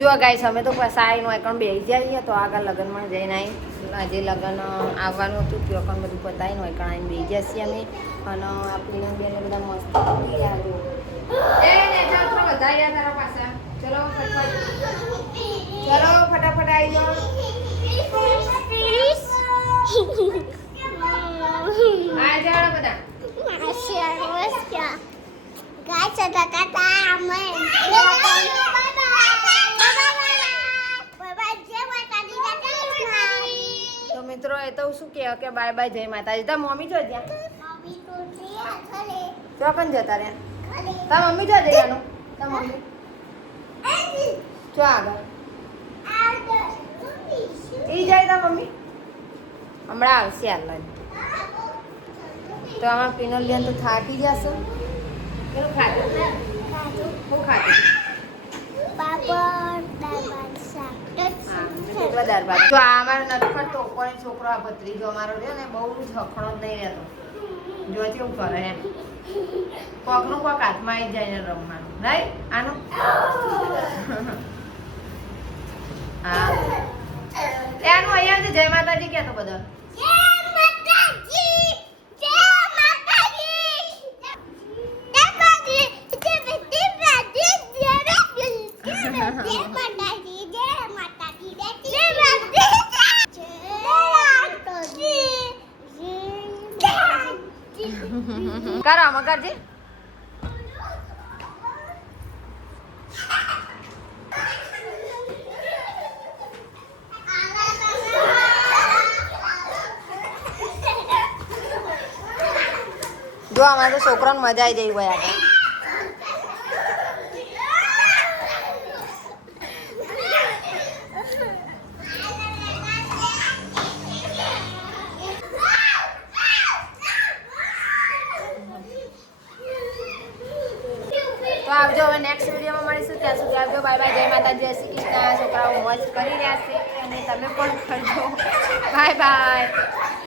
જો ગાઈસ અમે તો પસાઈ નો એકણ બેસી જઈએ તો આગળ લગ્નમાં જઈને આજે લગ્ન આવવાનું હતું તો એકણ બધું પતાવી નો એકણ આવીને બેસી જઈએ અમે અને આપણી બેને બધા મસ્ત આવ્યો એ ને ચાલ તો બધા યાર તારા પાસે ચલો ફટાફટ આવી જાઓ આ જાઓ બધા ગાઈસ કાકા અમે તો મિત્રો એ તો શું કહે કે બાય બાય જય માતાજી તા મમ્મી જો ત્યાં મમ્મી તો ત્યાં ખલે ચોકન જતા રે ખલે તા મમ્મી જો જવાનું તા મમ્મી ચો આગળ ઈ જાય તા મમ્મી હમણાં આવશે આટલા તો આમાં પિનોલિયન તો થાકી જશે કેવું ખાધું શું ખાધું દાળ ભાત તો અમારો નથી તો કોઈ છોકરો આ ભત્રીજો અમારો રહ્યો ને બહુ જ હખણો જ નહીં રહેતો જો કેવું કરે એમ પગનું કોક હાથમાં આવી જાય ને રમવાનું નહીં આનું હા એનું અહીંયા જય માતાજી ક્યાં તો બધા કરો આમાં કરજે જો અમારે તો છોકરાને મજા આવી જઈ ગયા તો આવજો હવે નેક્સ્ટ વિડીયોમાં મળીશું ત્યાં સુધી આવજો બાય બાય જય માતાજી જય શ્રી કૃષ્ણ છોકરાઓ મોજ કરી રહ્યા છે અને તમે પણ કરજો બાય બાય